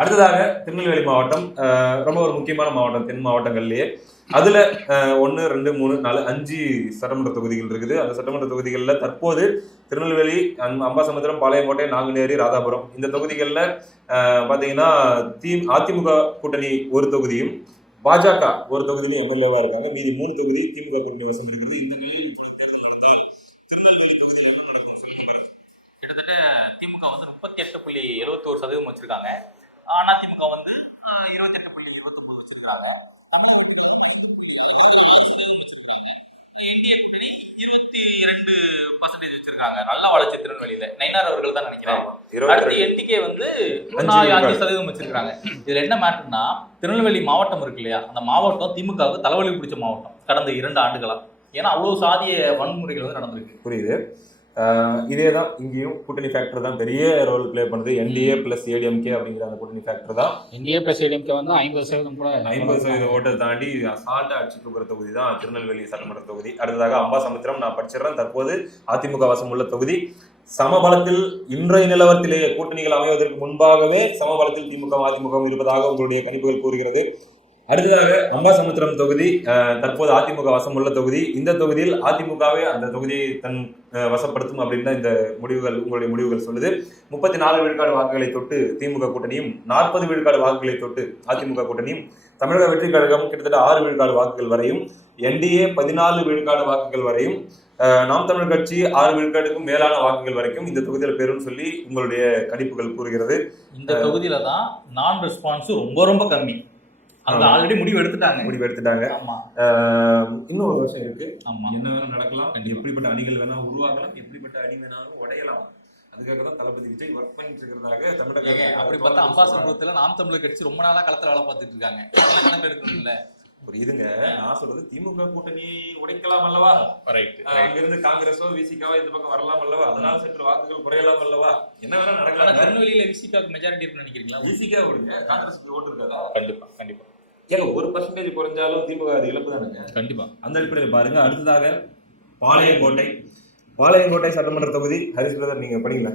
அடுத்ததாக திருநெல்வேலி மாவட்டம் ரொம்ப ஒரு முக்கியமான மாவட்டம் தென் மாவட்டங்கள்லயே. அதுல 1, 2, 3, 4, 5 சட்டமன்ற தொகுதிகள் இருக்குது. அந்த சட்டமன்ற தொகுதிகளில் தற்போது திருநெல்வேலி, அம்பாசமுத்திரம், பாளையங்கோட்டை, நாங்குநேரி, ராதாபுரம் இந்த தொகுதிகளில் பாத்தீங்கன்னா அதிமுக கூட்டணி ஒரு தொகுதியும் பாஜக ஒரு தொகுதியிலும் எம்எல்ஏவா இருக்காங்க. மீதி 3 தொகுதி திமுக கூட்டணி வசம் இருக்குது. இந்த நிலையில் தேர்தல் நடந்தால் திருநெல்வேலி தொகுதியில் என்ன நடக்கும் சொல்லுங்க. கிட்டத்தட்ட திமுக வந்து 38.71% வச்சிருக்காங்க. அதிமுக வந்து 28.29 வச்சிருக்காங்க. இந்திய கூட்டணி 22% வச்சிருக்காங்க. நல்ல வளர்ச்சி திருநெல்வேலியில. நயினார் அவர்கள் தான் நினைக்கிறேன். அடுத்து என்டிகே வந்து 5% வச்சிருக்காங்க. இதுல என்ன மேட்டர்னா, திருநெல்வேலி மாவட்டம் இருக்கு இல்லையா, அந்த மாவட்டம் திமுகவுக்கு தலைவலி பிடிச்ச மாவட்டம் கடந்த 2 ஆண்டுகளா. ஏன்னா அவ்வளவு சாதிய வன்முறைகள் வந்து நடந்திருக்கு. புரியுது. இதே தான் இங்கேயும் கூட்டணி ஃபேக்டர் தான் பெரிய ரோல் பிளே பண்ணுது. என்டிஏ பிளஸ் ஏடிஎம்கே அப்படிங்கிற அந்த கூட்டணி ஃபேக்டர் தான். என்டிஏ பிளஸ் ஏடிஎம்கே வந்து 50% கூட 50% ஓட்டை தாண்டி அசால்ட்டா அடிச்சு தூக்குற தொகுதி தான் திருநெல்வேலி சட்டமன்ற தொகுதி. அடுத்ததாக அம்பாசமுத்திரம் நான் படிச்சிடறேன். தற்போது அதிமுக வசம் உள்ள தொகுதி. சமபலத்தில் இன்றைய நிலவரத்திலேயே கூட்டணிகள் அமைவதற்கு முன்பாகவே சமபலத்தில் திமுக அதிமுக இருப்பதாக உங்களுடைய கணிப்புகள் கூறுகிறது. அடுத்ததாக அம்பாசமுத்திரம் தொகுதி தற்போது அதிமுக வசம் உள்ள தொகுதி. இந்த தொகுதியில் அதிமுகவே அந்த தொகுதியை தன் வசப்படுத்தும் அப்படின்னு தான் இந்த முடிவுகள், உங்களுடைய முடிவுகள் சொல்லுது. 34 விழுக்காடு வாக்குகளை தொட்டு திமுக கூட்டணியும், 40 விழுக்காடு வாக்குகளை தொட்டு அதிமுக கூட்டணியும், தமிழக வெற்றி கழகம் கிட்டத்தட்ட 6 விழுக்காடு வாக்குகள் வரையும், என்டிஏ 14 விழுக்காடு வாக்குகள் வரையும், நாம் தமிழர் கட்சி 6 விழுக்காடுக்கும் மேலான வாக்குகள் வரைக்கும் இந்த தொகுதியில் பெறும் சொல்லி உங்களுடைய கணிப்புகள் கூறுகிறது. இந்த தொகுதியில தான் நான் ரெஸ்பான்ஸ் ரொம்ப ரொம்ப கம்மி. அங்க ஆல்ரெடி முடிவு எடுத்துட்டாங்க. ஆமா. இன்னும் ஒரு வருஷம் இருக்கு. ஆமா. என்ன வேணா நடக்கலாம். எப்படிப்பட்ட அணிகள் வேணா உருவாகலாம், எப்படிப்பட்ட அணி வேணாலும் உடையலாம். அதுக்காக தான் தளபதி விஜய் ஒர்க் பண்ணிட்டு இருக்கிறதாக தமிழக. அப்படி பார்த்தா அம்பாசமுத்திரத்துல நாம் தமிழர் கட்சி ரொம்ப நாளா களத்துல வேலை பார்த்துட்டு இருக்காங்க. அதெல்லாம் கணக்கு எடுக்கணும் இல்ல. புரியுதுங்க. நான் சொல்றது திமுக கூட்டணியை உடைக்கலாம் அல்லவா. அங்கிருந்து காங்கிரஸோ விசிகாவோ இந்த பக்கம் வரலாம் அல்லவா. அதனால சற்று வாக்குகள் குறையலாம் அல்லவா. என்ன வேணா நடக்கலாம். திருநெல்வேலியில விசிகாவுக்கு மெஜாரிட்டி இருக்குன்னு நினைக்கிறீங்களா? விசிகா விடுங்க, காங்கிரஸுக்கு ஓட்டு இருக்காதா? கண்டிப்பா கண்டிப்பா. ஏங்க 1% குறைஞ்சாலும் திமுக அது இழப்பு தானுங்க. கண்டிப்பா. அந்த அடிப்படையில் பாருங்க. அடுத்ததாக பாளையங்கோட்டை சட்டமன்ற தொகுதி. ஹரிஷ் பிரதர் நீங்க படிங்களா.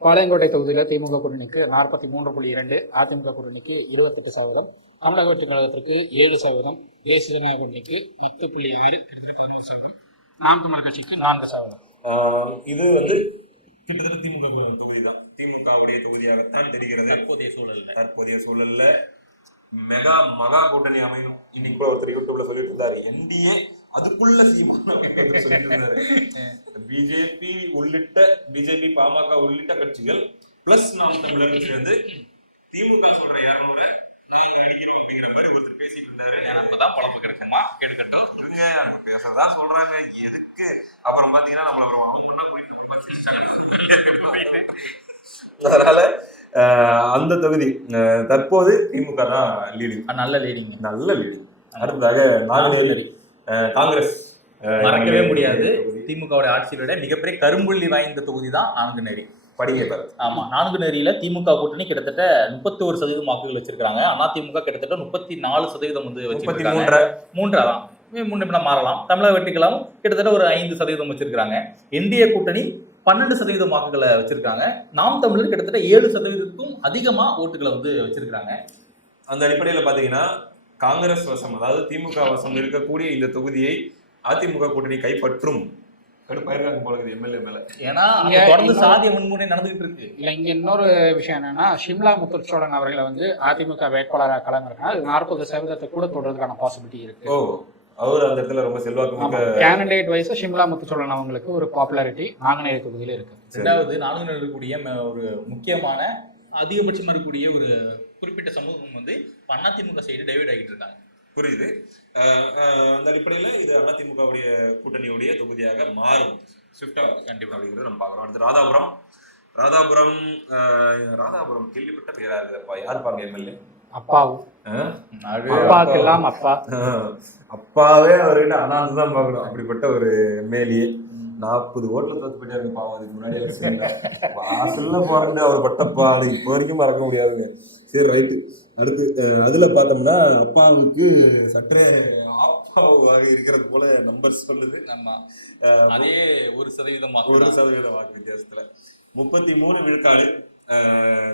பாளையங்கோட்டை தொகுதியில் திமுக கூட்டணிக்கு 43.2, அதிமுக கூட்டணிக்கு 28%, தமிழக வெற்றி கழகத்திற்கு 7%, தேசிய ஜனநாயக கூட்டணிக்கு 10.6, நாம் தமிழர் கட்சிக்கு 4%. இது வந்து கிட்டத்தட்ட திமுக தொகுதி தான். திமுகவுடைய தொகுதியாகத்தான் தெரிகிறது தற்போதைய சூழல்ல. மகா கூட்டணி அமையணும். இன்னைக்கு கூட ஒருத்தர் யூடியூப்ல சொல்லிட்டு இருந்தாரு, என்டிஏ அதுக்குள்ள சீமான சொல்லிட்டு இருந்தாரு. பிஜேபி பாமக உள்ளிட்ட கட்சிகள் பிளஸ் நாம் தமிழர் சேர்ந்து திமுக சொல்ற 200 நாங்க அடிக்கிறோம் அப்படிங்கிற மாதிரி ஒருத்தர் பேசிட்டு இருந்தாரு. அப்பதான் குழம்பு கிடைக்குமா கேட்டுக்கட்டும் இருங்க, அங்க பேசறதா சொல்றாங்க. எதுக்கு அப்புறம் பாத்தீங்கன்னா நம்மள அவங்கன்னா போயிட்டு அதனால அந்த தொகுதி தற்போது திமுக தான் லீடிங். நல்ல லீடிங். அடுத்ததாக நாங்குநேரி காங்கிரஸ் மறக்கவே முடியாது. திமுகவுடைய ஆட்சியோட மிகப்பெரிய கரும்புள்ளி வாய்ந்த தொகுதி தான் நாங்குநேரி. படிங்க. ஆமா, நாங்குநேரியில திமுக கூட்டணி கிட்டத்தட்ட 31% வாக்குகள் வச்சிருக்காங்க. அதிமுக கிட்டத்தட்ட 34% வந்து வச்சிருக்காங்க. 3 மாறலாம். தமிழக வெற்றிகளும் கிட்டத்தட்ட ஒரு 5% வச்சிருக்காங்க. என்டிஏ கூட்டணி 12% வாக்குகளை வச்சிருக்காங்க. நாம் தமிழர் கிட்டத்தட்ட 7%க்கும் அதிகமா ஓட்டுகளை வந்து வச்சிருக்காங்க. அந்த அடிப்படையில் பாத்தீங்கன்னா காங்கிரஸ் வசம், அதாவது திமுக வசம் இருக்கக்கூடிய இந்த தொகுதியை அதிமுக கூட்டணி கைப்பற்றும். கடுப்பாயிருக்காங்க போல இருக்குது எம்எல்ஏ மேல. ஏன்னா தொடர்ந்து சாதிய வன்முறை நடந்துகிட்டு இருக்கு. இல்ல, இங்க இன்னொரு விஷயம் என்னன்னா, ஷிம்லா முத்துச்சோழன் அவர்களை வந்து அதிமுக வேட்பாளராக களமிருக்காங்க. 40% கூட தொடர்றதுக்கான பாசிபிலிட்டி இருக்கு. அவர் அந்த இடத்துல ரொம்ப செல்வாக்கு கேண்டிடேட் வைஸ் ஷிம்லா முத்துச்சோழன் அவங்களுக்கு ஒரு பாப்புலாரிட்டி நாங்குநேரி தொகுதியில இருக்கு. ரெண்டாவது நாங்குநேரி இருக்கக்கூடிய ஒரு முக்கியமான அதிகபட்சமா இருக்கக்கூடிய ஒரு குறிப்பிட்ட சமூகம் வந்து அதிமுக சைடு டைவர்ட் ஆகிட்டு இருக்காங்க. புரியுது. அந்த அடிப்படையில இது அதிமுகவுடைய கூட்டணியுடைய தொகுதியாக மாறும். ஷிஃப்ட் ஆகும் கண்டிப்பா அப்படிங்கிறது நம்ம பார்க்கலாம். அடுத்து ராதாபுரம் கேள்விப்பட்ட பேரா இருக்குப்பா. யாருப்பாங்க எம்எல்ஏ? அப்பாவுக்கெல்லாம் அப்பாவே அவர்கிட்ட அனாந்து தான் பார்க்கணும். அப்படிப்பட்ட ஒரு எம்எல்ஏ 40 ஓட்டுல தோத்து போயிட்டாரு. பாவம், அதுக்கு முன்னாடி வாசல்ல போறேன்னு அவர் பட்டப்பா இப்போ வரைக்கும் மறக்க முடியாதுங்க. சரி, ரைட்டு. அடுத்து அதுல பார்த்தோம்னா அப்பாவுக்கு சற்றே ஆப்பாவாக இருக்கிறது போல நம்பர் சொல்லுது. நம்ம அதே 1% வாக்கு வித்தியாசத்துல 33 விழுக்காடு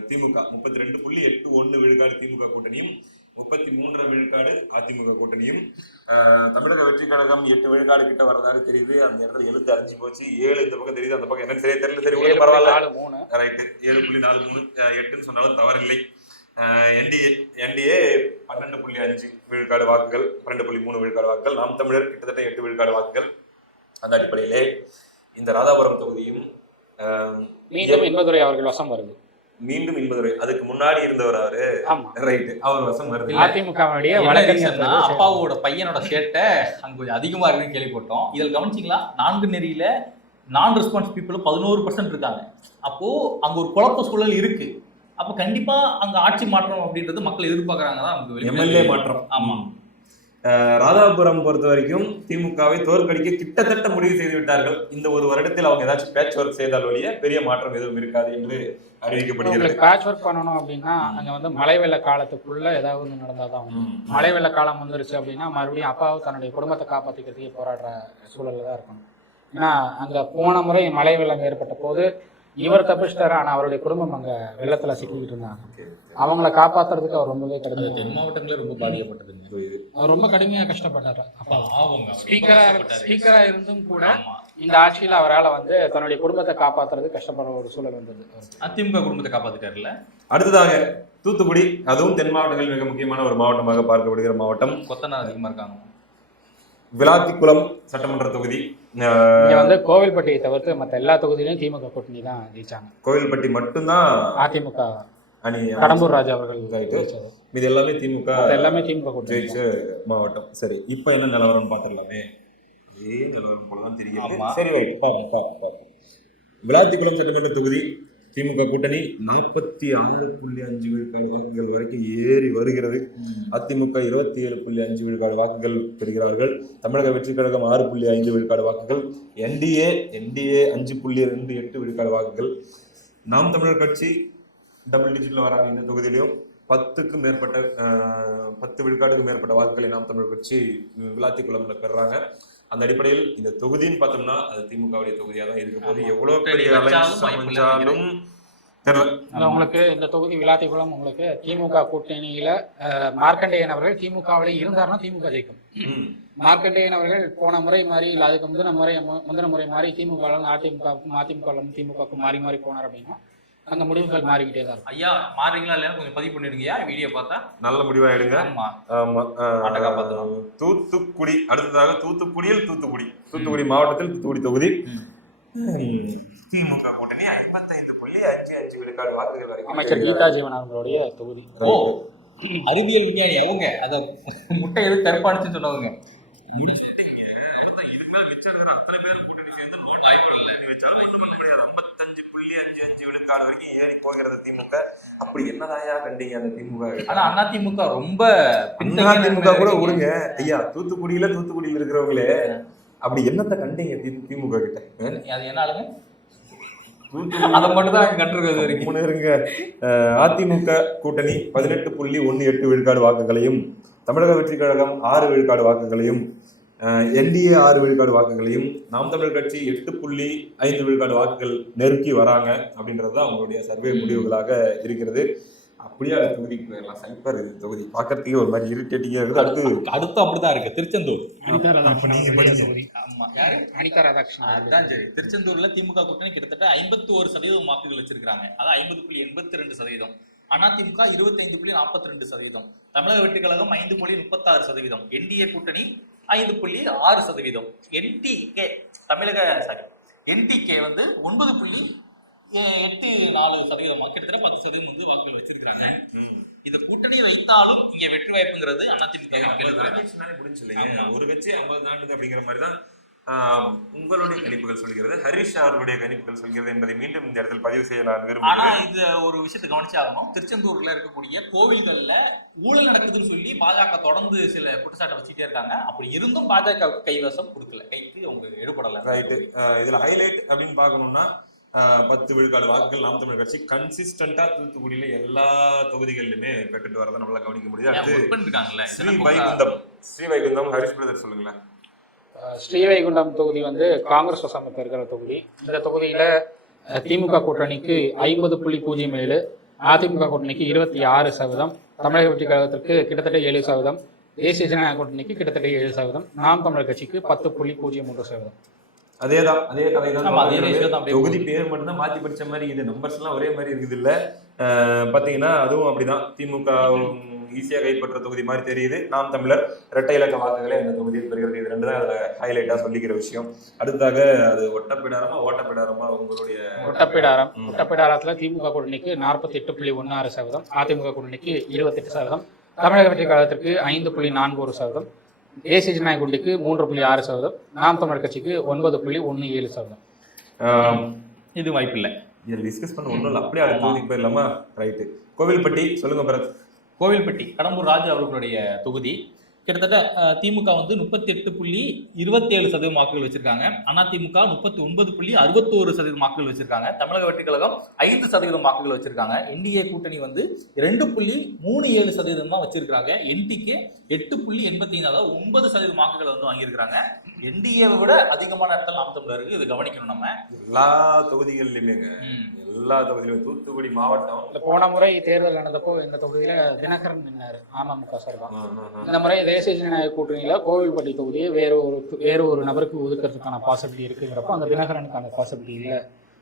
திமுக 32.81 விழுக்காடு திமுக கூட்டணியும் 33 விழுக்காடு அதிமுக கூட்டணியும். தமிழக வெற்றி கழகம் 8 விழுக்காடு கிட்ட வர்றதாக தெரியுது. அந்த இடத்துல எழுத்து அழிஞ்சு போச்சு. 7 இந்த பக்கம் தெரியுது, அந்த பக்கம் என்னன்னு சரியா தெரியல. சரி உங்களுக்கு பரவாயில்ல, ரைட்டு 7.43 8ன்னு சொன்னாலும் தவறில்லை. என்டிஏ 12.5 விழுக்காடு வாக்குகள், 12.3 விழுக்காடு வாக்குகள். நாம் தமிழர் கிட்டத்தட்ட 8 விழுக்காடு வாக்குகள். அந்த அடிப்படையிலே இந்த ராதாபுரம் தொகுதியும் மீண்டும் இன்பதுரை அவர்கள் வசம் வருது. மீண்டும் இன்பதுரை அதுக்கு முன்னாடி இருந்தவர் அவரு, ரைட், அவர் வசம் வருது. அதிமுகவுடைய அப்பாவோட பையனோட சேட்டை அங்க கொஞ்சம் அதிகமா இருக்குன்னு கேள்விப்பட்டோம். இதில் கவனிச்சிங்களா, 4 நெறியில நான் ரெஸ்பான்ஸ் பீப்புள் 11% இருக்காங்க. அப்போ அங்க ஒரு குழப்ப சூழல் இருக்கு. அப்ப கண்டிப்பா அங்க ஆட்சி மாற்றம் அப்படின்றது மக்கள் எதிர்பார்க்கறாங்க தான். எம்எல்ஏ மாற்றம். ஆமா, ராதாபுரம் பொறுத்த வரைக்கும் திமுகவை தோற்கடிக்க கிட்டத்தட்ட முடிவு செய்து விட்டார்கள். இந்த ஒரு வருடத்தில் அவங்க ஏதாச்சும் பேட்ச் ஒர்க் செய்தால் ஒழிய பெரிய மாற்றம் எதுவும் இருக்காது என்று அறிவிக்கப்படுகிறது. பேட்ச் ஒர்க் பண்ணணும் அப்படின்னா அங்க வந்து மழை வெள்ள காலத்துக்குள்ள ஏதாவது ஒன்று நடந்தாதான். மழை வெள்ள காலம் வந்துருச்சு அப்படின்னா மறுபடியும் அப்பாவும் தன்னுடைய குடும்பத்தை காப்பாற்றிக்கிறதுக்கு போராடுற சூழல்ல தான் இருக்கணும். ஏன்னா அங்க போன முறை மழை வெள்ளம் ஏற்பட்ட போது இவர் தப்பிச்சிட்டாரு, ஆனா அவருடைய குடும்பம் அங்க வெள்ளத்துல சிக்கிக்கிட்டு இருந்தாங்க. அவங்கள காப்பாத்துறதுக்கு அவர் ரொம்பவே கடுமையா, தென் மாவட்டங்களே ரொம்ப பாதிக்கப்பட்டதுங்க. அவர் ரொம்ப கடுமையா கஷ்டப்பட்டாரு. ஸ்பீக்கரா இருந்தும் கூட இந்த ஆட்சியில அவரால் வந்து தன்னுடைய குடும்பத்தை காப்பாத்துறது கஷ்டப்படுற ஒரு சூழல் வந்தது. அதிமுக குடும்பத்தை காப்பாத்திட்டாருல. அடுத்ததாக தூத்துக்குடி, அதுவும் தென் மாவட்டங்களில் மிக முக்கியமான ஒரு மாவட்டமாக பார்க்கப்படுகிற மாவட்டம். கொத்தனார் அதிகமா இருக்காங்க. விளாத்திக்குளம் சட்டமன்ற தொகுதி. இங்க வந்து கோவில்பட்டியை தவிர்த்து மற்ற எல்லா தொகுதியிலும் திமுக கூட்டணி தான் ஜெயிச்சாங்க. கோவில்பட்டி மட்டும்தான் அதிமுக அணி, கடம்பூர் ராஜா அவர்கள். இது எல்லாமே திமுக கூட்டணி ஜெயிச்ச மாவட்டம். சரி, இப்ப என்ன நிலவரம் பாத்துடலாமே. நிலவரம் போலதான் தெரியும். சரி, விளாத்திக்குளம் சட்டமன்ற தொகுதி திமுக கூட்டணி 46.5 விழுக்காடு வாக்குகள் வரைக்கும் ஏறி வருகிறது. அதிமுக 27.5 விழுக்காடு வாக்குகள் பெறுகிறார்கள். தமிழக வெற்றி கழகம் 6.5 விழுக்காடு வாக்குகள். என்டிஏ 5.28 விழுக்காடு வாக்குகள். நாம் தமிழர் கட்சி டபுள் டிஜிட்ல வராங்க. இந்த தொகுதியிலையும் 10 விழுக்காடுக்கு மேற்பட்ட வாக்குகளை நாம் தமிழர் கட்சி விளாத்திக்குளம்ல பெறாங்க. அந்த அடிப்படையில் இந்த தொகுதின்னு பார்த்தோம்னா அது திமுகவுடைய தொகுதியா தான் இருக்க போது. எவ்வளவு பெரிய அமைஞ்சாலும் தெரியல. உங்களுக்கு இந்த தொகுதி விளாத்திக்குளம் உங்களுக்கு திமுக கூட்டணியில மார்க்கண்டேயன் அவர்கள் திமுகவில இருந்தாருன்னா திமுக ஜெயிக்கும். மார்க்கண்டேயன் அவர்கள் போன முறை மாறி இல்ல அதுக்கு முந்தின முறை மாறி திமுக திமுக மாறி மாறி போனார் அப்படின்னா அந்த முடிவுகள் மாறிக்கிட்டே தான் இருக்கும். ஐயா மாறீங்களா இல்லையா கொஞ்சம் பதிவு பண்ணிடுங்கயா, வீடியோ பார்த்தா நல்ல முடிவா எடுங்க. தூத்துக்குடி, அடுத்ததாக தூத்துக்குடி மாவட்டத்தில் தூத்துக்குடி தொகுதி திமுக கூட்டணி 55.55 விழுக்காடு வாக்குகள் வரைக்கும். அமைச்சர் கீதா ஜீவன் அவர்களுடைய தொகுதி. அறிவியல் விஞ்ஞானி அவங்க அத முட்டை எது தற்பாடிச்சு சொன்னவங்க. திமுக அப்படி என்னதாயா கண்டீங்க அந்த திமுக? ஆனா அதிமுக ரொம்ப அதிமுக கூட விடுங்க ஐயா, தூத்துக்குடியில இருக்கிறவங்களே அப்படி என்னத்தை கண்டீங்க திமுக கிட்ட? அது என்ன ஆளுங்க அதை மட்டும் தான் கண்டிருக்க. அதிமுக கூட்டணி 18.18 விழுக்காடு வாக்குகளையும், தமிழக வெற்றி கழகம் 6 விழுக்காடு வாக்குகளையும், என்டிஏ 6 விழுக்காடு வாக்குகளையும், நாம் தமிழர் கட்சி 8.5 விழுக்காடு வாக்குகள் நெருக்கி வராங்க அப்படின்றதுதான் அவங்களுடைய சர்வே முடிவுகளாக இருக்கிறது. அப்படியே தொகுதிக்கு போயிடலாம். சைப்பர் இது தொகுதி பார்க்கறதுக்கே ஒரு மாதிரி இரிட்டேட்டிங்கா இருக்குது. அடுத்து அப்படிதான் இருக்கு. திருச்செந்தூர். திருச்செந்தூர்ல திமுக கூட்டணி கிட்டத்தட்ட 51% வாக்குகள் வச்சிருக்காங்க. அதான் 50.82%. அதிமுக 25.42%. தமிழக வெற்றி கழகம் 5.36%. என்டிஏ கூட்டணி 5.6%. என்டிகே வந்து 9.84%. கிட்டத்தட்ட 10% வந்து வாக்குகள் வச்சிருக்காங்க. இந்த கூட்டணி வைத்தாலும் இங்க வெற்றி வாய்ப்புங்கிறது அதிமுக ஒரு கட்சி 50 தாண்டுது அப்படிங்கிற மாதிரிதான் உங்களுடைய கணிப்புகள் சொல்கிறது, ஹரிஷ் அவர்களுடைய கணிப்புகள் சொல்கிறது என்பதை மீண்டும் இந்த இடத்தில் பதிவு செய்ய நான் விரும்புகிறேன். ஆனா இது ஒரு விஷயத்தை கவனிச்சாகணும். திருச்செந்தூர்ல இருக்கக்கூடிய கோவில்கள்ல ஊழல் நடக்குதுன்னு சொல்லி பாஜக தொடர்ந்து சில குற்றச்சாட்டை வச்சுட்டே இருக்காங்க. அப்படி இருந்தும் பாஜகவுக்கு கைவசம் கொடுக்கல, கைக்கு அவங்க எடுபடல. ரைட்டு. இதுல ஹைலைட் அப்படின்னு பாக்கணும்னா 10 விழுக்காடு வாக்குகள் நாம் தமிழர் கட்சி கன்சிஸ்டன்டா தூத்துக்குடியில எல்லா தொகுதிகளிலுமே பெற்றுட்டு வரதை நம்மளால கவனிக்க முடியாது. ஸ்ரீவைகுண்டம் ஹரிஷ் பிரதர் சொல்லுங்களேன். ஸ்ரீவைகுண்டம் தொகுதி வந்து காங்கிரஸ் வசமத்தில் இருக்கிற தொகுதி. இந்த தொகுதியில திமுக கூட்டணிக்கு 50.07, அதிமுக கூட்டணிக்கு 26%, தமிழக வெற்றி கழகத்திற்கு கிட்டத்தட்ட 7%, தேசிய ஜனநாயக கூட்டணிக்கு கிட்டத்தட்ட 7%, நாம் தமிழர் கட்சிக்கு 10.03%. அதேதான், அதே கதை தான். ஆமா, அதே ratio தான் அப்படியே தொகுதி பேர் மட்டும் தான் மாத்தி படிச்ச மாதிரி இது, நம்பர்ஸ் எல்லாம் ஒரே மாதிரி இருக்குது இல்ல. பாத்தீங்கன்னா அதுவும் அப்படிதான். திமுக ஈஸியா கைப்பற்ற தொகுதி மாதிரி தெரியுது. நாம் தமிழர் இரட்டை இலக்க வாக்குகளே அந்த தொகுதியில் பெறுகிறது. இது ரெண்டு தான் அதுல ஹைலைட்டா சொல்லிக்கிற விஷயம். அடுத்ததாக அது ஓட்டப்பிடாரமா உங்களுடைய ஒட்டப்பிடாரத்துல திமுக கூட்டணிக்கு 48.16%, அதிமுக கூட்டணிக்கு 28%, தமிழக வெற்றி கழகத்திற்கு 5.41%, தேசிய ஜனநாயக கூட்டணிக்கு 3.6%, நாம் தமிழர் கட்சிக்கு 9.17%. இது வாய்ப்பில்லை. இதில் டிஸ்கஸ் பண்ண ஒன்றும் இல்லை, அப்படியே அடுத்த தொகுதிக்கு போயிடலாமா? ரைட்டு. கோவில்பட்டி சொல்லுங்க பரத். கோவில்பட்டி கடம்பூர் ராஜு அவர்களுடைய தொகுதி. கிட்டத்தட்ட திமுக வந்து 38.27% வாக்குகள் வச்சிருக்காங்க. அதிமுக 39.61% வாக்குகள் வச்சிருக்காங்க. தமிழக வெற்றி கழகம் 5% வாக்குகள் வச்சிருக்காங்க. என்டிஏ கூட்டணி வந்து 2.37% தான் வச்சிருக்காங்க. என்டிகே 8.85, அதாவது 9% வாக்குகளை வந்து வாங்கியிருக்காங்க. என்டிஏவை விட அதிகமான இடத்துல நாம் தமிழருக்கு இது கவனிக்கணும். நம்ம எல்லா தொகுதிகள்லையுமேங்க, எல்லா தொகுதியிலும் தூத்துக்குடி மாவட்டம் போன முறை தேர்தல் நடந்தப்போ இந்த தொகுதியில தினகரன் நின்னாரு அமமுக சார்பா. இந்த முறை தேசிய ஜனநாயக கூட்டணியில கோவில்பட்டி தொகுதியை வேற ஒரு நபருக்கு ஒதுக்கிறதுக்கான பாசிபிலிட்டி இருக்குங்கிறப்போ அந்த தினகரனுக்கான பாசிபிலிட்டி இல்லை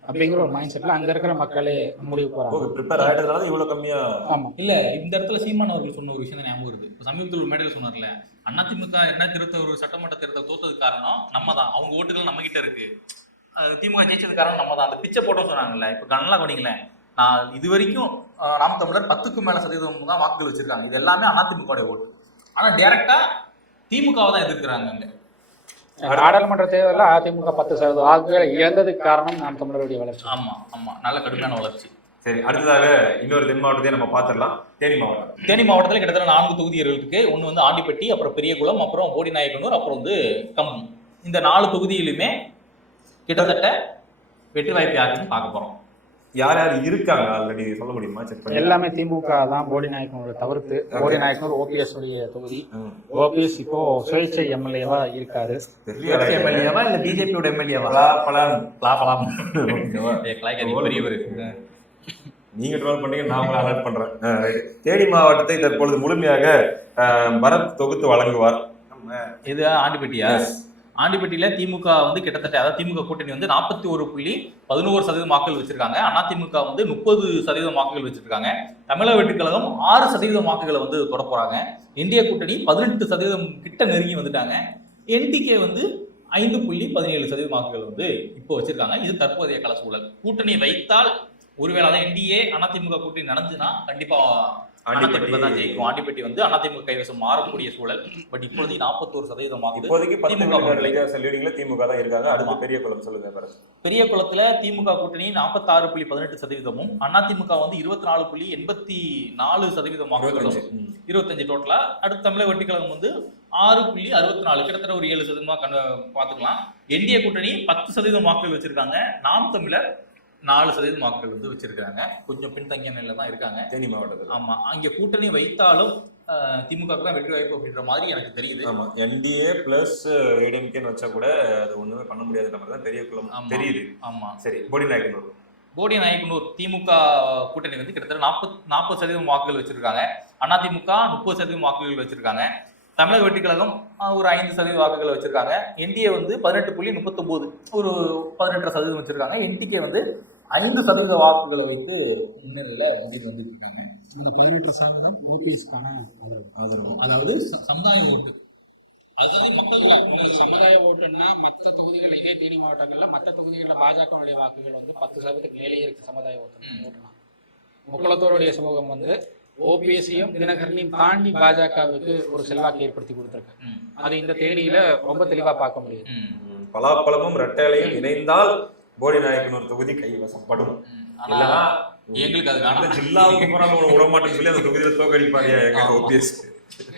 அப்படிங்கிற ஒரு மைண்ட் செட்ல அங்க இருக்கிற மக்களே முடிவு போறாங்க. ப்ரிப்பேர் ஆயிட்டதுனால இவ்வளவு கம்மியா. ஆமா, இல்ல இந்த இடத்துல சீமான் அவர்கள் சொன்ன ஒரு விஷயம் தான் ஞாபகம் வருது. சமீபத்தில் ஒரு மேடையில் சொன்னார்ல, அதிமுக 2021 சட்டமன்ற தேர்தல் தோத்ததுக்கு காரணம் நம்ம தான், அவங்க ஓட்டுகள் நம்ம கிட்ட இருக்கு, திமுக ஜெயிச்சது காரணம் நம்ம தான், அந்த பிச்சை போட்டோம் சொன்னாங்கல்ல. இப்ப நல்லா கவனிங்களேன், நான் இது வரைக்கும் நாம் தமிழர் 10க்கும் மேல சதவீதம் தான் வாக்குகள் வச்சிருக்காங்க. இது எல்லாமே அதிமுக ஓட்டு. ஆனா டைரக்டா திமுகவை தான் எதிர்க்கிறாங்க. அங்க நாடாளுமன்ற தேர்தலில் அதிமுக 10% வாக்குகளை இழந்ததுக்கு காரணம் நாம் தமிழருடைய வளர்ச்சி. ஆமா ஆமா, நல்ல கடுமையான வளர்ச்சி. சரி, அடுத்ததாக இன்னொரு தென் மாவட்டத்தையும் நம்ம பார்த்துடலாம். தேனி மாவட்டம். தேனி மாவட்டத்தில் கிட்டத்தட்ட 4 தொகுதிகள் இருக்கு. ஒன்று வந்து ஆண்டிப்பட்டி, அப்புறம் பெரியகுளம், அப்புறம் போடிநாயக்கனூர், அப்புறம் வந்து கம்பம். இந்த 4 தொகுதியிலுமே கிட்டத்தட்ட வெற்றி வாய்ப்பு யாருன்னு பார்க்க போறோம். யார் யார் இருக்காங்க ஆல்ரெடி சொல்ல முடியுமா? செக் பண்ணி. எல்லாமே திமுக தான். போடிநாயக்கனூர் தவிர்த்து, போடிநாயக்கனூர் ஓபிஎஸ் உடைய தொகுதி. ஓபிஎஸ் இப்போ சுயேட்சை எம்எல்ஏவா இருக்காரு. எம்எல்ஏவா இல்ல பிஜேபியோட எம்எல்ஏவா? பெரியவர். நீங்க ட்ரோல் பண்ணீங்க, நான் உங்களை அலர்ட் பண்றேன். தேனி மாவட்டத்தை தற்பொழுது முழுமையாக பரத் தொகுத்து வழங்குவார். இது ஆண்டிப்பட்டியா? ஆண்டிப்பட்டியில திமுக வந்து கிட்டத்தட்ட, அதாவது திமுக கூட்டணி வந்து 41.11% வாக்குகள் வச்சிருக்காங்க. அதிமுக வந்து 30% வாக்குகள் வச்சிருக்காங்க. தமிழக வெற்றி கழகம் 6% வாக்குகளை வந்து தொட போறாங்க. இந்திய கூட்டணி 18% கிட்ட நெருங்கி வந்துட்டாங்க. என்டிகே வந்து 5.17% வாக்குகள் வந்து இப்போ வச்சிருக்காங்க. இது தற்போதைய கள சூழல். கூட்டணி வைத்தால் ஒருவேளை அதான் என்டிஏ அதிமுக கூட்டணி நடந்துன்னா கண்டிப்பா ஆண்டிப்பட்டி தான் ஜெயிக்கும். ஆண்டிப்பட்டி வந்து அதிமுக கைவசம் மாறக்கூடிய சூழல். பட் இப்போதைக்கு 41% வாக்குகள். இப்போதைக்கு திமுக தான் இருக்காங்க. அடுத்து பெரிய குளம் சொல்லுங்க. பெரிய குளத்துல திமுக கூட்டணி 46.18%, அதிமுக வந்து 24.84% வாக்குகளும், 25 டோட்டலா. அடுத்து தமிழக வெற்றி கழகம் வந்து 6.64, கிட்டத்தட்ட ஒரு 7% பாத்துக்கலாம். என்டிஏ கூட்டணி 10% வாக்குகள் வச்சிருக்காங்க. நாம் தமிழர் 4% வாக்குகள் வந்து வச்சிருக்காங்க. கொஞ்சம் பின்தங்கிய நிலையில தான் இருக்காங்க தேனி மாவட்டத்தில். ஆமா, அங்க கூட்டணி வைத்தாலும் திமுக தான் வெற்றி வாய்ப்பு அப்படின்ற மாதிரி எனக்கு தெரியுது. ஆமா, என்டிஏ பிளஸ் ஏடிஎம்கேன்னு வச்சா கூட அது ஒண்ணுமே பண்ண முடியாத மாதிரி தான் பெரிய குளம் தெரியுது. ஆமா, சரி. போடிநாயக்கனூர் திமுக கூட்டணி வந்து கிட்டத்தட்ட 40% வாக்குகள் வச்சிருக்காங்க. அதிமுக 30% வாக்குகள் வச்சிருக்காங்க. தமிழக வெற்றி கழகம் ஒரு 5% வாக்குகளை வச்சிருக்காங்க. என்டிஏ வந்து 18.39, ஒரு 18% வச்சிருக்காங்க. என்டிகே வந்து 5% வாக்குகளை வைத்து முன்னிலையில வந்துருக்காங்க. அந்த 18% ஓபிஎஸ்க்கான ஆதரவு, அதாவது சமுதாய ஓட்டு. அதாவது மக்கள் சமுதாய ஓட்டுன்னா மற்ற தொகுதிகள், இதே தேனி மாவட்டங்கள்ல மற்ற தொகுதிகளில் பாஜகவுடைய வாக்குகள் வந்து 10% மேலேயே இருக்கு. சமுதாய ஓட்டுனா முக்குளத்தோருடைய சமூகம் வந்து ஓபிஎஸ்ஸையும் தினகரனையும் தாண்டி பாஜகவுக்கு ஒரு செல்வாக்கு ஏற்படுத்தி கொடுத்திருக்கு. அது இந்த தேனியில ரொம்ப தெளிவா பார்க்க முடியுது. பலாப்பழமும் ரெட்டையிலையும் இணைந்தால் போடிநாயக்கனூர் தொகுதி கைவசப்படும். எங்களுக்கு அது ஜில்லாவுக்கு போறாங்க விடமாட்டேன்னு சொல்லி அந்த தொகுதியில தோக்கடிப்பாங்க ஓபிஎஸ்.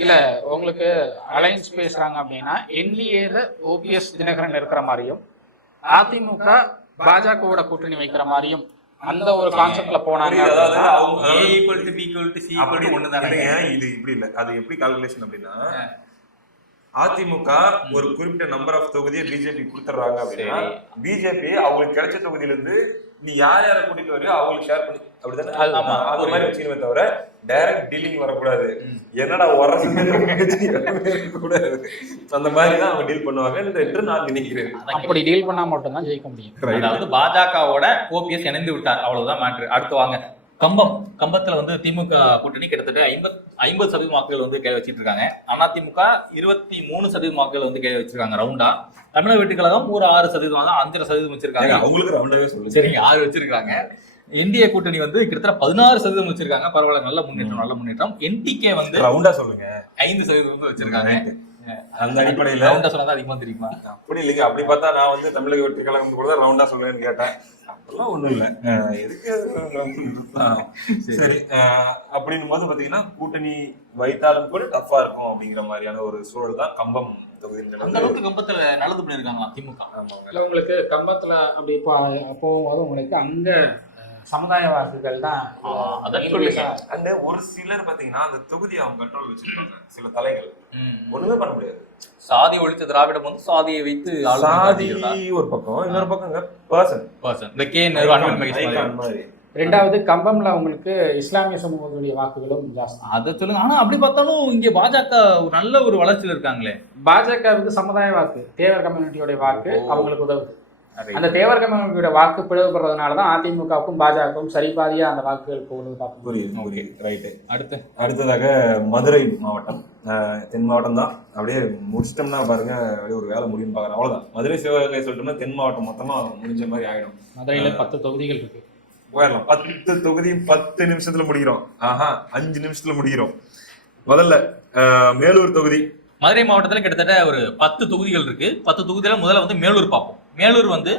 இல்ல, உங்களுக்கு அலைன்ஸ் பேசுறாங்க அப்படின்னா என்டிஏல ஓபிஎஸ் தினகரன் இருக்கிற மாதிரியும் அதிமுக பாஜகவோட கூட்டணி வைக்கிற மாதிரியும் அந்த ஒரு கான்செப்ட்ல போனாங்க. இது இப்படி இல்ல, அது எப்படி கால்குலேஷன் அப்படின்னா, அதிமுக ஒரு குறிப்பிட்ட நம்பர் ஆஃப் தொகுதியை பிஜேபி கொடுத்துறாங்க அப்படின்னா, பிஜேபி அவங்களுக்கு கிடைச்ச தொகுதியில இருந்து நீ யார் யாரை கூட்டிட்டு வரையோ அவங்களுக்கு ஷேர் பண்ணி அப்படிதானே ஆமா. அந்த மாதிரி வச்சுக்கணுமே தவிர டைரக்ட் டீலிங் வரக்கூடாது. என்னடா கூடாது அந்த மாதிரி தான் அவங்க டீல் பண்ணுவாங்க என்று நான் நினைக்கிறேன். அப்படி டீல் பண்ணா மட்டும்தான் ஜெயிக்க முடியும். அதாவது பாஜகவோட ஓபிஎஸ் இணைந்து விட்டார், அவ்வளவுதான் மேட்ரு. அடுத்து வாங்க கம்பத்துல வந்து திமுக கூட்டணி கிட்டத்தட்ட 50% வாக்குகள் வந்து கை வச்சிட்டு இருக்காங்க. அதிமுக 23% வாக்குகள் வந்து கை வச்சிருக்காங்க ரவுண்டா. தமிழக வெற்றிக் கழகம் ஒரு 6% 5% வச்சிருக்காங்க. அவங்களுக்கு ரவுண்டாவே சொல்லுங்க. சரிங்க, 6 வச்சிருக்காங்க. என்டிஏ கூட்டணி வந்து கிட்டத்தட்ட 16% வச்சிருக்காங்க. பரவாயில்ல, நல்ல முன்னேற்றம். என்டிகே வந்து ரவுண்டா சொல்லுங்க 5% வந்து வச்சிருக்காங்க. அந்த அடிப்படையில ரவுண்டா சொன்னா அதிகமா தெரியுமா? அப்படி இல்லைங்க. அப்படி பார்த்தா நான் வந்து தமிழக வெற்றி கழகம் கூட ரவுண்டா சொல்லுவேன்னு கேட்டேன். அப்பெல்லாம் ஒண்ணும் இல்ல. எதுக்கு சரி அப்படின்னும் போது பாத்தீங்கன்னா கூட்டணி வைத்தாலும் கூட டஃபா இருக்கும் அப்படிங்கிற மாதிரியான ஒரு சூழல் தான் கம்பம் தொகுதியில். அந்த அளவுக்கு கம்பத்துல நல்லது பண்ணிருக்காங்க திமுக. இல்ல உங்களுக்கு கம்பத்துல அப்படி போகும்போது உங்களுக்கு அங்க சமுதாய வாக்குகள் தான் அந்த ஒரு சிலர் பாத்தீங்கன்னா அந்த தொகுதியை அவங்க கண்ட்ரோல் வச்சிருக்காங்க. சில தலைகள் ஒண்ணுமே பண்ண முடியாது. சாதி ஒழித்த திராவிடம் வந்து சாதியை வைத்து சாதி ஒரு பக்கம், இன்னொரு பக்கம் பர்சன் இந்த கே மாதிரி. ரெண்டாவது கம்பம்ல உங்களுக்கு இஸ்லாமிய சமூகத்துடைய வாக்குகளும் ஜாஸ்தி. அதை சொல்லுங்க. ஆனா அப்படி பார்த்தாலும் இங்க பாஜக நல்ல ஒரு வளர்ச்சியில் இருக்காங்களே. பாஜகவுக்கு சமுதாய வாக்கு, தேவர் கம்யூனிட்டியோட வாக்கு அவங்களுக்கு உதவுது. அந்த தேவர் கம்யூனிட்டியோட வாக்கு பிளவுபடுறதுனாலதான் அதிமுகவுக்கும் பாஜகவுக்கும் சரிபாதியா அந்த வாக்குகள் போகுது. புரியுது. ரைட்டு. அடுத்ததாக மதுரை மாவட்டம், தென் மாவட்டம் தான். அப்படியே முடிச்சிட்டோம்னா பாருங்க, அப்படியே ஒரு வேலை முடியும்னு பாக்குறேன். அவ்வளவுதான். மதுரை சிவகங்கை சொல்லிட்டோம்னா தென் மாவட்டம் மொத்தமா முடிஞ்ச மாதிரி ஆயிடும். மதுரையில 10 தொகுதிகள் இருக்கு. போயிடலாம். 10 தொகுதி 10 நிமிஷத்துல முடிக்கிறோம். 5 நிமிஷத்துல முடிக்கிறோம். முதல்ல மேலூர் தொகுதி. மதுரை மாவட்டத்துல கிட்டத்தட்ட ஒரு 10 தொகுதிகள் இருக்கு. 10 தொகுதியில முதல்ல வந்து மேலூர் பார்ப்போம். மேலூர் வந்து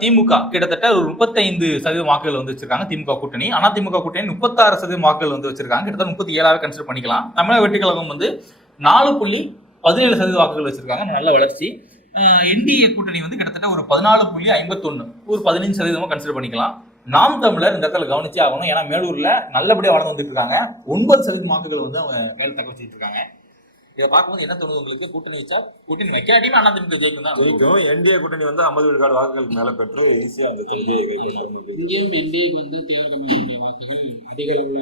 திமுக கிட்டத்தட்ட ஒரு 35% வாக்குகள் வந்து வச்சிருக்காங்க திமுக கூட்டணி. அதிமுக கூட்டணி 36% வாக்குகள் வந்து வச்சிருக்காங்க. கிட்டத்தட்ட 37 கன்சிடர் பண்ணிக்கலாம். தமிழக வெற்றி கழகம் வந்து 4.17% வாக்குகள் வச்சிருக்காங்க. நல்ல வளர்ச்சி. என்டிஏ கூட்டணி வந்து கிட்டத்தட்ட ஒரு 14.51, ஒரு 15% கன்சிடர் பண்ணிக்கலாம். நாம் தமிழர் இந்த இடத்துல கவனிச்சே ஆகணும். ஏன்னா மேலூர்ல நல்லபடியா வளர்ந்து வந்துட்டு இருக்காங்க. 9% வாக்குகள் வந்து அவங்க வேலை தகவல் இருக்காங்க. இதை பார்க்கும்போது என்ன தோணுது உங்களுக்கு? கூட்டணி வச்சா கூட்டணி வைக்காட்டியும் அதிமுக ஜெயிக்கும் தான். ஜெயிக்கும். என்டிஏ கூட்டணி வந்து 50 விழுக்காடு வாக்குகளுக்கு மேல பெற்று ஈஸியா அந்த இங்கேயும் என்டிஏக்கு வந்து தேர்தல் வாக்குகள் அதிக உள்ள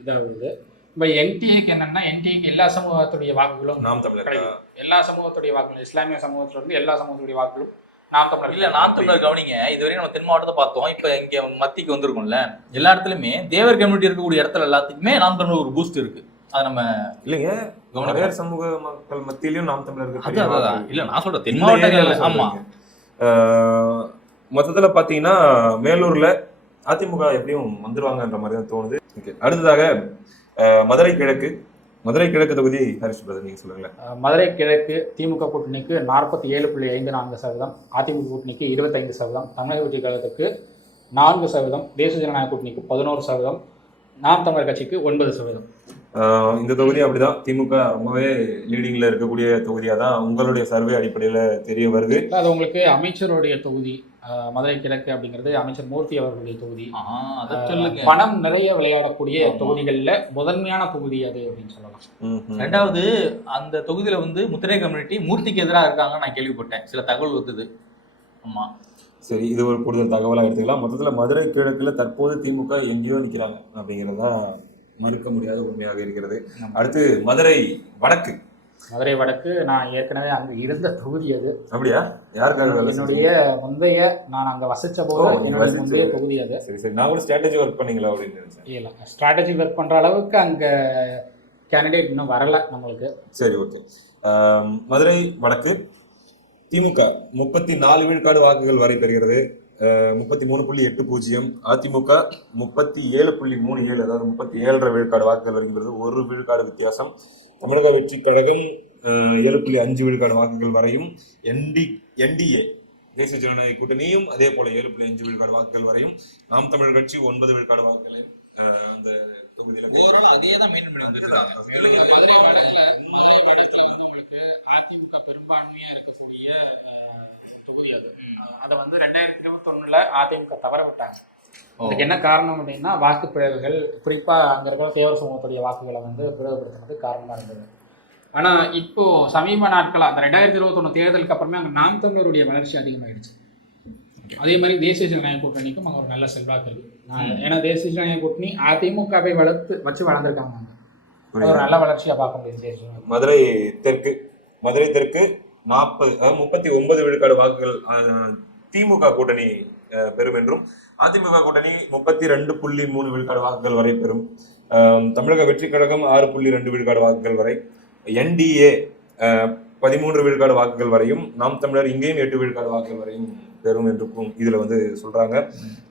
இதாகுது. இப்போ என்டிஏக்கு என்னன்னா, என்டிஏக்கு எல்லா சமூகத்துடைய வாக்குகளும் நாம் தமிழர், எல்லா சமூகத்துடைய வாக்குகளும், இஸ்லாமிய சமூகத்துல இருந்து எல்லா சமூகத்துடைய வாக்குகளும் நாம் தமிழர். இல்ல, நாம் தமிழர் கவனிங்க. இதுவரையும் நம்ம தென் மாவட்டத்தை பார்த்தோம். இப்ப இங்க மத்திக்கு வந்திருக்கும்ல, எல்லா இடத்துலயுமே தேவர் கம்யூனிட்டி இருக்கக்கூடிய இடத்துல எல்லாத்துக்குமே நாம் தமிழர் ஒரு பூஸ்ட் இருக்கு. அது நம்ம இல்லைங்க, வேறு சமூக மக்கள் மத்தியிலயும் நாம் தமிழருக்கு இல்ல, நான் சொல்றேன் தென் மாவட்டங்கள். ஆமா, மொத்தத்துல பாத்தீங்கன்னா மேலூர்ல அதிமுக எப்படியும் வந்துருவாங்கன்ற மாதிரி தான் தோணுது. அடுத்ததாக மதுரை கிழக்கு தொகுதி ஹரிஷ் பிரதர், நீங்க சொல்லுங்களேன். மதுரை கிழக்கு திமுக கூட்டணிக்கு 47.54%, அதிமுக கூட்டணிக்கு 25%, தமிழக வெற்றி கழகத்துக்கு 4%, தேசிய ஜனநாயக கூட்டணிக்கு 11%, நாம் தமிழர் கட்சிக்கு 9%. இந்த தொகுதி அப்படிதான். திமுக ரொம்பவே லீடிங்ல இருக்கக்கூடிய தொகுதியா தான் உங்களுடைய சர்வே அடிப்படையில தெரிய வருது. அது உங்களுக்கு அமைச்சருடைய தொகுதி மதுரை கிழக்கு அப்படிங்கிறது அமைச்சர் மூர்த்தி அவர்களுடைய தொகுதி. பணம் நிறைய விளையாடக்கூடிய தொகுதிகள்ல முதன்மையான தொகுதி அது அப்படின்னு சொல்லலாம். ரெண்டாவது, அந்த தொகுதியில வந்து முத்திரை கம்யூனிட்டி மூர்த்திக்கு எதிராக இருக்காங்கன்னு நான் கேள்விப்பட்டேன். சில தகவல் வந்தது. ஆமா, சரி, இது ஒரு கூடுதல் தகவலாக எடுத்துக்கலாம். மொத்தத்துல மதுரை கிழக்குல தற்போது திமுக எங்கேயோ நிற்கிறாங்க அப்படிங்கிறதா மறுக்க முடியாத உண்மையாக இருக்கிறது. அடுத்து மதுரை வடக்கு நான் ஏற்கனவே அங்க இருந்த தொகுதி. அது அப்படியா? யாருக்காக? என்னுடைய முந்தைய, நான் அங்க வசிச்ச போது என்னுடைய முந்தைய தொகுதி அது. சரி, நான் கூட ஸ்ட்ராட்டஜி ஒர்க் பண்ணீங்களா அப்படின்னு நினைச்சேன். இல்ல, ஸ்ட்ராட்டஜி ஒர்க் பண்ற அளவுக்கு அங்க கேண்டிடேட் இன்னும் வரல நம்மளுக்கு. சரி, ஓகே. மதுரை வடக்கு திமுக 34 விழுக்காடு வாக்குகள் வரை பெறுகிறது. 33.80. அதிமுக 37.37, அதாவது 37.5 விழுக்காடு வாக்குகள் வருகிறது. 1 விழுக்காடு வித்தியாசம். தமிழக வெற்றி கழகம் 7.5 விழுக்காடு வாக்குகள் வரையும், என்டிஏ தேசிய ஜனநாயக கூட்டணியும் அதே போல 7.5 விழுக்காடு வாக்குகள் வரையும், நாம் தமிழர் கட்சி 9 விழுக்காடு வாக்குகளை அந்த தொகுதியில உங்களுக்கு அதிமுக பெரும்பான்மையா இருக்கக்கூடிய தொகுதி அது. அதை வந்து 2021 அதிமுக தவற விட்டாங்க. அதுக்கு என்ன காரணம் அப்படின்னா, வாக்கு பிழவுகள், குறிப்பா அங்க இருக்கிற தேவர் சமூகத்துடைய வாக்குகளை வந்து பிளவுபடுத்துறது காரணமா இருந்தது. ஆனா இப்போ சமீப நாட்களா அந்த 2021 தேர்தலுக்கு அப்புறமே அங்க நாம் தமிழருடைய வளர்ச்சி அதிகமாயிடுச்சு. அதே மாதிரி தேசிய ஜனநாயக கூட்டணிக்கும் அங்கே ஒரு நல்ல செல்வாக்கு இருக்கு. ஏன்னா தேசிய ஜனநாயக கூட்டணி அதிமுகவை வச்சு வளர்ந்துருக்காங்க. அது ஒரு நல்ல வளர்ச்சியாக பார்க்க முடியும். தேசிய ஜனநாயக மதுரை தெற்கு 39 விழுக்காடு வாக்குகள் திமுக கூட்டணி பெறும் என்றும், அதிமுக கூட்டணி 32.3 விழுக்காடு வாக்குகள் வரை பெறும். தமிழக வெற்றி கழகம் 6.2 விழுக்காடு வாக்குகள் வரை, NDA 13 விழுக்காடு வாக்குகள் வரையும், நாம் தமிழர் இங்கேயும் 8 விழுக்காடு வாக்குகள் வரையும் பெறும் என்றும் இதுல சொல்றாங்க.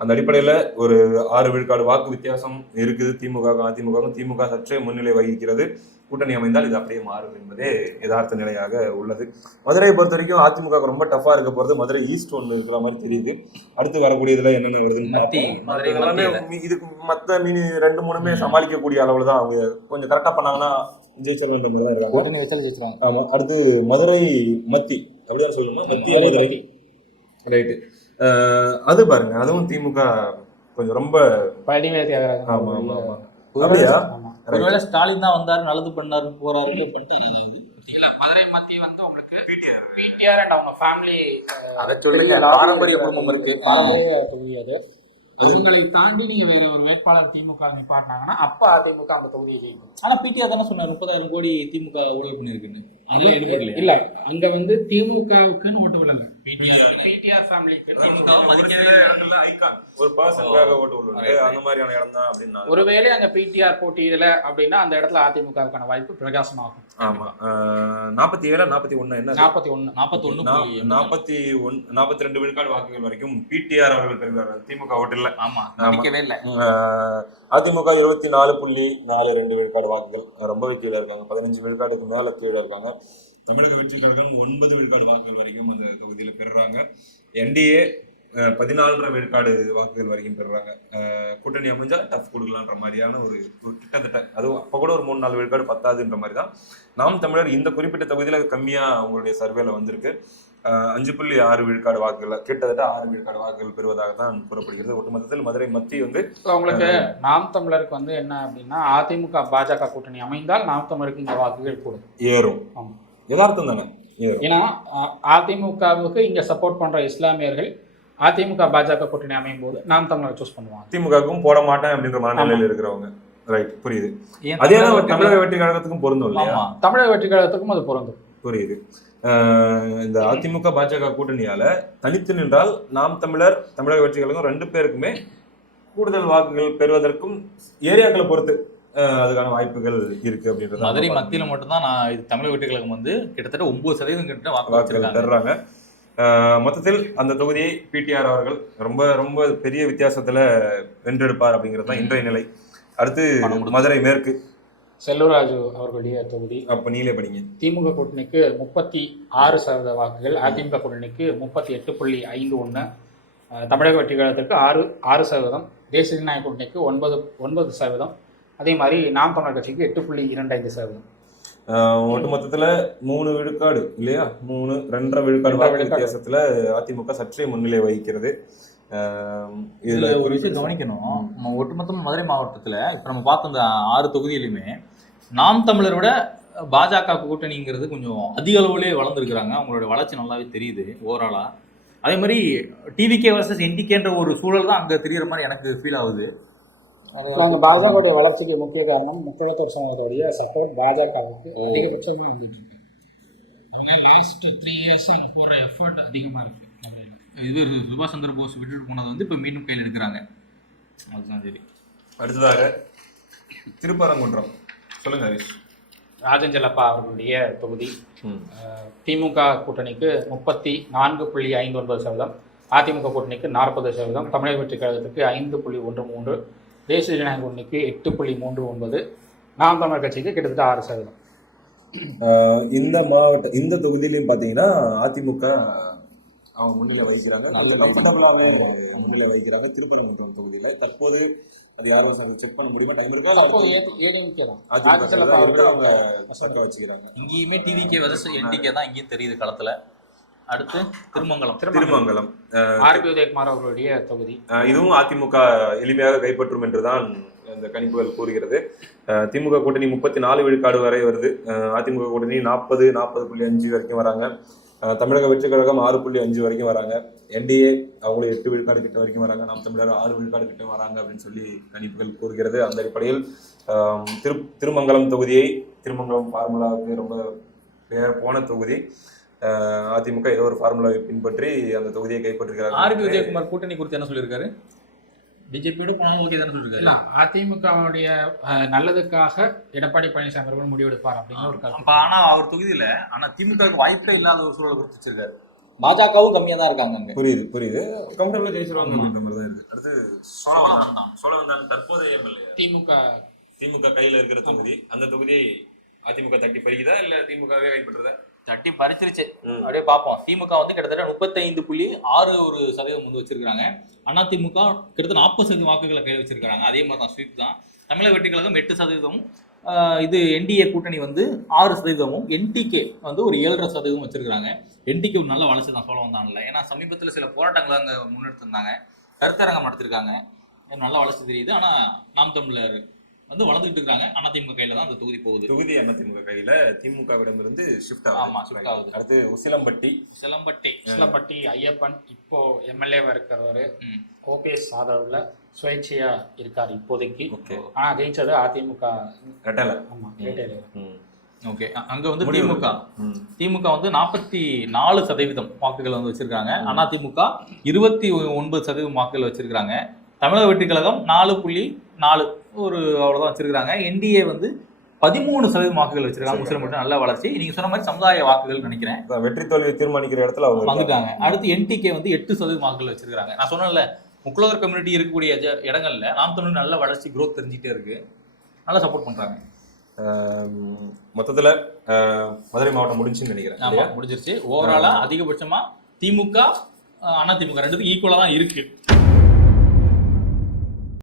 அந்த அடிப்படையில ஒரு 6 விழுக்காடு வாக்கு வித்தியாசம் இருக்குது திமுக அதிமுகவும். திமுக சற்றே முன்னிலை வகிக்கிறது. கூட்டணி அமைந்தால் இது அப்படியே மாறும் என்பதே யதார்த்த நிலையாக உள்ளது. மதுரையை பொறுத்த வரைக்கும் அதிமுக ரொம்ப டஃபா இருக்க போறது. மதுரை ஈஸ்ட் ஒன்று இருக்கிற மாதிரி தெரியுது. அடுத்து வரக்கூடியதுல என்னென்ன வருதுன்னு இதுக்கு மத்த 2-3 சமாளிக்கக்கூடிய அளவுல தான் அவங்க கொஞ்சம் கரெக்டா பண்ணாங்கன்னா ஜெயிச்சல்ன்ற மாதிரி தான் இருக்காங்க. கூட்டணி வச்சாலும் ஜெயிச்சிருவாங்க. ஆமா. அடுத்து மதுரை மத்தி அப்படிதான் சொல்லணுமா? மத்திய மதுரை ரைட்டு. அது பாருங்க, அதுவும் திமுக கொஞ்சம் ரொம்ப ஆமா ஆமா ஆமா. ஒருவேளை ஸ்டாலின் தான் வந்தாரு, நல்லது பண்ணாரு, போறாரு பண்ணிட்டு இல்ல, மதுரை மத்திய உங்களுக்கு பிடிஆர் அண்ட் அவங்க ஃபேமிலி அதை சொல்லுங்க. பாரம்பரிய குடும்பம் இருக்கு, பாரம்பரிய தொகுதி அது. அவங்களை தாண்டி நீங்க வேற ஒரு வேட்பாளர் திமுக நிப்பாட்டினாங்கன்னா அப்ப அதிமுக அந்த தொகுதியை ஜெயிக்கும். ஆனா பிடிஆர் தானே சொன்னார் 30,000 கோடி திமுக ஊழல் பண்ணிருக்குன்னு. இல்ல, அங்க திமுகவுக்குன்னு ஓட்டு விடல, பிடிஆர் ஃபேமிலிக்கு ஒரு பர்சனுக்காக ஓட்டு விடுவாங்க. அந்த மாதிரியான இடம் தான் அப்படின்னா, ஒருவேளை அங்க பிடிஆர் போட்டியிடல அப்படின்னா அந்த இடத்துல அதிமுகவுக்கான வாய்ப்பு பிரகாசமாகும். ஆமா. 47 41 என்ன 42 விழுக்காடு வாக்குகள் வரைக்கும் பிடிஆர் அவர்கள் பெறுகிறார்கள். திமுக ஓட்டு இல்ல. ஆமா, நம்பிக்கவே இல்ல. அதிமுக 24.42 விழுக்காடு வாக்குகள் ரொம்பவே கீழே இருக்காங்க. 15 விழுக்காடுக்கு மேல கீழே இருக்காங்க. தமிழக வெற்றி கழகம் 9 விழுக்காடு வாக்குகள் வரைக்கும் அந்த தொகுதியில பெறுறாங்க. NDA 14 விழுக்காடு வாக்குகள் வரைக்கும் பெறுறாங்க. கூட்டணி அமைஞ்சா டஃப் கொடுக்கலான்ற மாதிரியான ஒரு கிட்டத்தட்ட, அதுவும் அப்ப கூட ஒரு 3-4 விழுக்காடு பத்தாதுன்ற மாதிரி தான். நாம் தமிழர் இந்த குறிப்பிட்ட தொகுதியில கம்மியா அவங்களுடைய சர்வேல வந்திருக்கு. 5.6 விழுக்காடு வாக்குகள், கிட்டத்தட்ட 6 விழுக்காடு வாக்குகள் பெறுவதாக தான் கூறப்படுகிறது. ஒட்டுமொத்தத்தில் மதுரை மத்தி உங்களுக்கு நாம் தமிழருக்கு என்ன அப்படின்னா, அதிமுக பாஜக கூட்டணி அமைந்தால் நாம் தமிழருக்கு இங்க வாக்குகள் கூடும், ஏறும். யதார்த்தம் தானே. ஏன்னா அதிமுகவுக்கு இங்க சப்போர்ட் பண்ற இஸ்லாமியர்கள் அதிமுக பாஜக கூட்டணி அமையும் போது நாம் தமிழரை சூஸ் பண்ணுவாங்க. திமுகவுக்கும் போட மாட்டேன் அப்படின்ற மனநிலையில் இருக்கிறவங்க. ரைட், புரியுது. அதே தான் தமிழக வெற்றி கழகத்துக்கும் பொருந்தும் இல்லையா? தமிழக வெற்றி கழகத்துக்கும் அது பொருந்தும். புரியுது. இந்த அதிமுக பாஜக கூட்டணியால தனித்து நின்றால் நாம் தமிழர் தமிழக வெற்றி கழகம் 2 பேருக்குமே கூடுதல் வாக்குகள் பெறுவதற்கும் ஏரியாக்களை பொறுத்து அதுக்கான வாய்ப்புகள் இருக்கு அப்படின்றது. மதுரை மத்தியில மட்டும்தான் இது தமிழக வெற்றி கழகம் கிட்டத்தட்ட 9% கிட்ட வாக்குகள் பெறுறாங்க. மொத்தத்தில் அந்த தொகுதியை பிடிஆர் அவர்கள் ரொம்ப ரொம்ப பெரிய வித்தியாசத்துல வென்றெடுப்பார் அப்படிங்கிறது தான் இன்றைய நிலை. அடுத்து மதுரை மேற்கு செல்லூராஜு அவர்களுடைய தொகுதி. அப்ப நீங்களே படிங்க. திமுக கூட்டணிக்கு 36% வாக்குகள், அதிமுக கூட்டணிக்கு 38.51, தமிழக வெற்றி கழகத்துக்கு 6%, தேசிய ஜனநாயக கூட்டணிக்கு 9%, அதே மாதிரி நாம் தமிழர் கட்சிக்கு 8.25%. ஒட்டுமொத்தத்துல 3 விழுக்காடு இல்லையா? 2.5 விழுக்காடு வித்தியாசத்துல அதிமுக சற்றே முன்னிலை வகிக்கிறது. இதுல ஒரு விஷயம் கவனிக்கணும். நம்ம ஒட்டுமொத்தமா மதுரை மாவட்டத்துல இப்ப நம்ம பார்த்த அந்த 6 தொகுதியிலுமே நாம் தமிழரோட பாஜக கூட்டணிங்கிறது கொஞ்சம் அதிக அளவுலேயே வளர்ந்துருக்குறாங்க. அவங்களோட வளர்ச்சி நல்லாவே தெரியுது ஓவராலா. அதே மாதிரி டிவிகே வர்சஸ் என்டிகேன்ற ஒரு சூழல் தான் அங்க தெரியற மாதிரி எனக்கு ஃபீல் ஆகுது. பாஜகவுடைய வளர்ச்சிக்கு முக்கிய காரணம் முக்கியத்துவ சமூகத்துடைய சப்போர்ட் பாஜகவுக்கு அதிகபட்சமாக இருந்துட்டு இருக்கு. அவங்க லாஸ்ட் 3 இயர்ஸ் அங்கே போடுற எஃபர்ட் அதிகமாக இருக்கு. இது சுபாஷ் சந்திர போஸ் விட்டுட்டு போனது இப்போ மீண்டும் கையில் எடுக்கிறாங்க. அதுதான் சரி. அடுத்ததாக திருப்பரங்குன்றம் சொல்லுங்க ஹரிஷ். ராஜன் செல்லப்பா அவர்களுடைய தொகுதி. திமுக கூட்டணிக்கு 34.59%, அதிமுக கூட்டணிக்கு 40%, தமிழக வெற்றி கழகத்துக்கு 5.13, தேசிய ஜனநாயக கூட்டணிக்கு 8.39, நாம் தமிழர் கட்சிக்கு கிட்டத்தட்ட 6%. இந்த தொகுதியிலையும் பார்த்தீங்கன்னா அதிமுக அவங்க முன்னிலை வகிக்கிறாங்க, கம்ஃபர்டபுளாகவே முன்னிலை வகிக்கிறாங்க. திருப்பரங்குன்றம் தொகுதியில் தற்போது அது யாரும் செக் பண்ண முடியுமா? டைம் இருக்கோ வச்சுக்கிறாங்க. இங்கேயுமே டிவிகே வர்சஸ் என்டிகே தான் இங்கேயும் தெரியுது களத்துல. அடுத்து திருமங்கலம் ஆர்பி உதயகுமார் அவர்களுடைய தொகுதி. இதுவும் அதிமுக எளிமையாக கைப்பற்றும் என்றுதான் இந்த கணிப்புகள் கூறுகிறது. திமுக கூட்டணி 34 விழுக்காடு வரை வருது. அதிமுக கூட்டணி 40.5 வரைக்கும் வராங்க. தமிழக வெற்றி கழகம் 6.5 வரைக்கும் வராங்க. என்டிஏ அவங்களும் 8 விழுக்காடு கிட்ட வரைக்கும் வராங்க. நாம் தமிழர் 6 விழுக்காடு கிட்ட வராங்க அப்படின்னு சொல்லி கணிப்புகள் கூறுகிறது. அந்த அடிப்படையில் திருமங்கலம் தொகுதியை, திருமங்கலம் ஃபார்முலாவுக்கு ரொம்ப பேர் போன தொகுதி, அதிமுக ஏதோ ஒரு ஃபார்முலாவை பின்பற்றி அந்த தொகுதியை கைப்பற்றிருக்கிறார். ஆர்பி விஜயகுமார் கூட்டணி குறித்து என்ன சொல்லியிருக்காரு? பிஜேபியோட போனாலும் ஓகே தானே சொல்லியிருக்காரு. அதிமுகவுடைய நல்லதுக்காக எடப்பாடி பழனிசாமி அவர்கள் முடிவெடுப்பார் அப்படிங்கிற ஒரு கருத்து. ஆனா அவர் தொகுதியில திமுகவுக்கு வாய்ப்பே இல்லாத ஒரு சூழலை கொடுத்து வச்சிருக்காரு. பாஜகவும் கம்மியா தான் இருக்காங்க அங்க. புரியுது கம்ஃபர்டபுளா ஜெயிச்சிருவாங்க அப்படின்ற மாதிரி தான் இருக்கு. அடுத்து சோழவந்தான் தற்போதைய எம்எல்ஏ திமுக கையில இருக்கிற தொகுதி. அந்த தொகுதியை அதிமுக தட்டி பறிக்குதா இல்ல திமுகவே கைப்பற்றுதா? தட்டி பறிச்சிருச்சு. அப்படியே பார்ப்போம். திமுக வந்து கிட்டத்தட்ட 35.61% வந்து வச்சிருக்காங்க. அதிமுக கிட்டத்தட்ட 40% வாக்குகளை கையில் வச்சிருக்காங்க. அதே மாதிரி தான் ஸ்வீப் தான். தமிழக வெற்றி கழகம் 8%, இது என்டிஏ கூட்டணி வந்து 6%, என்டிகே வந்து ஒரு 7.5% வச்சிருக்காங்க. என்டிகே ஒரு நல்ல வளர்ச்சி தான் சோழவந்தான்ல. ஏன்னா சமீபத்தில் சில போராட்டங்களை அங்கே முன்னெடுத்திருந்தாங்க, கருத்தரங்கம் நடத்திருக்காங்க, நல்ல வளர்ச்சி தெரியுது. ஆனா நாம் தமிழர் வந்து வளர்ந்துட்டு இருக்காங்க. அதிமுக கையில தான் அந்த தொகுதி போகுது. தொகுதி அதிமுக கையில, திமுகவிடம் இருந்து ஷிஃப்ட் ஆகுது. அடுத்து உசிலம்பட்டி ஐயப்பன் இப்போ எம்எல்ஏவா இருக்கிறவரு ஓபிஎஸ் ஆதரவுல சுயேட்சையா இருக்காரு இப்போதைக்கு. ஆனா ஜெயிச்சது அதிமுக. ஓகே, அங்க வந்து திமுக வந்து 44% வாக்குகள் வந்து வச்சிருக்காங்க. அதிமுக 29% வாக்குகள் வச்சிருக்காங்க. தமிழக வெற்றி கழகம் 4.4 ஒரு அவ்வளவுதான் வச்சிருக்காங்க. என்டிஏ வந்து 13% வாக்குகள் வச்சிருக்காங்க. முஸ்லிம் மட்டும் நல்ல வளர்ச்சி. நீங்க சொன்ன மாதிரி சமுதாய வாக்குகள் நினைக்கிறேன் வெற்றி தோல்வியை தீர்மானிக்கிற இடத்துல அவங்க வந்துட்டாங்க. அடுத்து என்டிகே வந்து 8% வாக்குகள் வச்சிருக்காங்க. நான் சொன்னேன்ல, முக்குலகர் கம்யூனிட்டி இருக்கக்கூடிய இடங்கள்ல நாம் தமிழ் நல்ல வளர்ச்சி growth தெரிஞ்சுட்டே இருக்கு. நல்லா சப்போர்ட் பண்றாங்க. மொத்தத்துல மதுரை மாவட்டம் முடிஞ்சுன்னு நினைக்கிறேன். ஆமா, முடிஞ்சிருச்சு. ஓவராலா அதிகபட்சமா திமுக அதிமுக ரெண்டுக்கும் ஈக்குவலா தான் இருக்கு.